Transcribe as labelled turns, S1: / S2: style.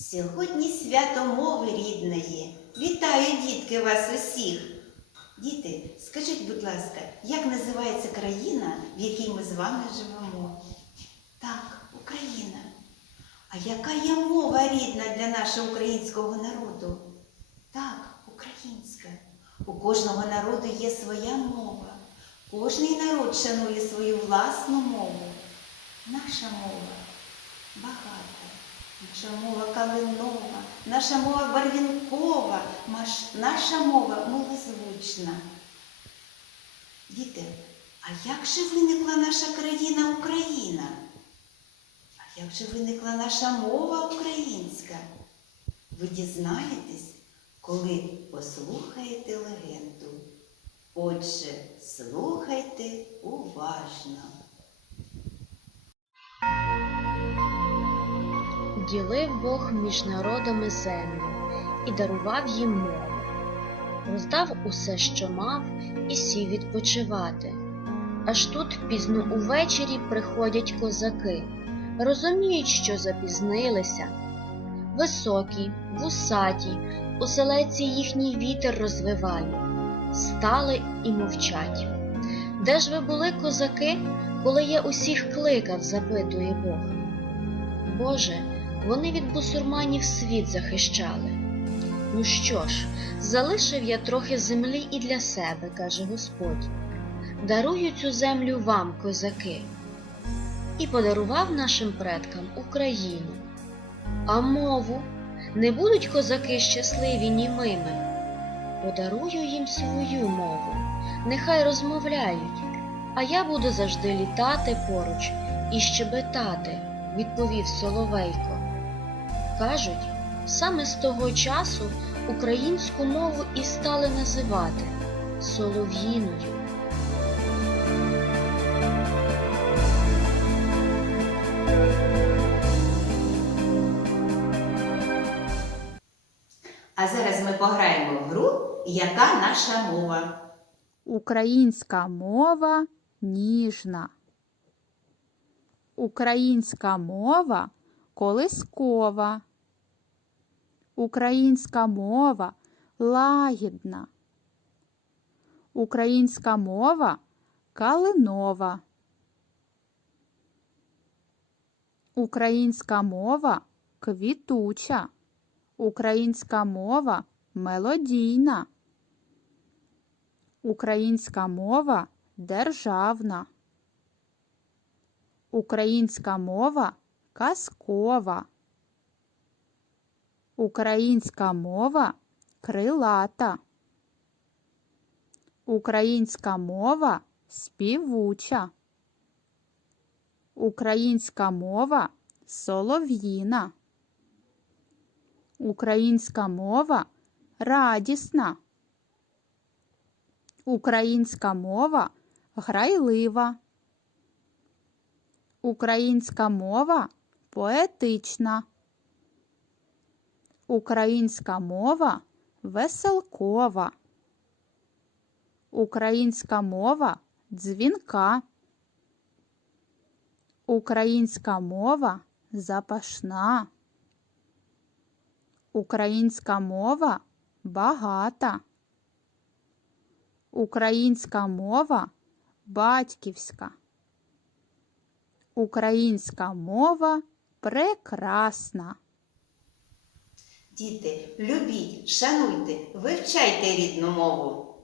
S1: Сьогодні свято мови рідної. Вітаю, дітки, вас усіх. Діти, скажіть, будь ласка, як називається країна, в якій ми з вами живемо? Так, Україна. А яка є мова рідна для нашого українського народу? Так, українська. У кожного народу є своя мова. Кожний народ шанує свою власну мову. Наша мова наша мова калинова, наша мова барвінкова, наша мова милозвучна. Діти, а як же виникла наша країна Україна? А як же виникла наша мова українська? Ви дізнаєтесь, коли послухаєте легенду. Отже, слухайте уважно.
S2: Ділив Бог між народами землю і дарував їм мову. Роздав усе, що мав, і сів відпочивати. Аж тут пізно увечері приходять козаки, розуміють, що запізнилися. Високі, вусаті, оселеці їхній вітер розвиває, стали і мовчать. Де ж ви були, козаки, коли я усіх кликав, запитує Бог. Боже, вони від бусурманів світ захищали. Ну що ж, залишив я трохи землі і для себе, каже Господь. Дарую цю землю вам, козаки, і подарував нашим предкам Україну. А мову не будуть козаки щасливі німими. Подарую їм свою мову, нехай розмовляють, а я буду завжди літати поруч і щебетати, відповів Соловейко. Кажуть, саме з того часу українську мову і стали називати солов'їною.
S1: А зараз ми пограємо в гру Яка наша мова?
S3: Українська мова ніжна. Українська мова колискова. Українська мова лагідна. Українська мова калинова. Українська мова квітуча. Українська мова мелодійна. Українська мова державна. Українська мова казкова. Українська мова крилата. Українська мова співуча. Українська мова солов'їна. Українська мова радісна. Українська мова грайлива. Українська мова поетична. Українська мова веселкова. Українська мова дзвінка. Українська мова запашна. Українська мова багата. Українська мова батьківська. Українська мова прекрасна.
S1: Діти, любіть, шануйте, вивчайте рідну мову.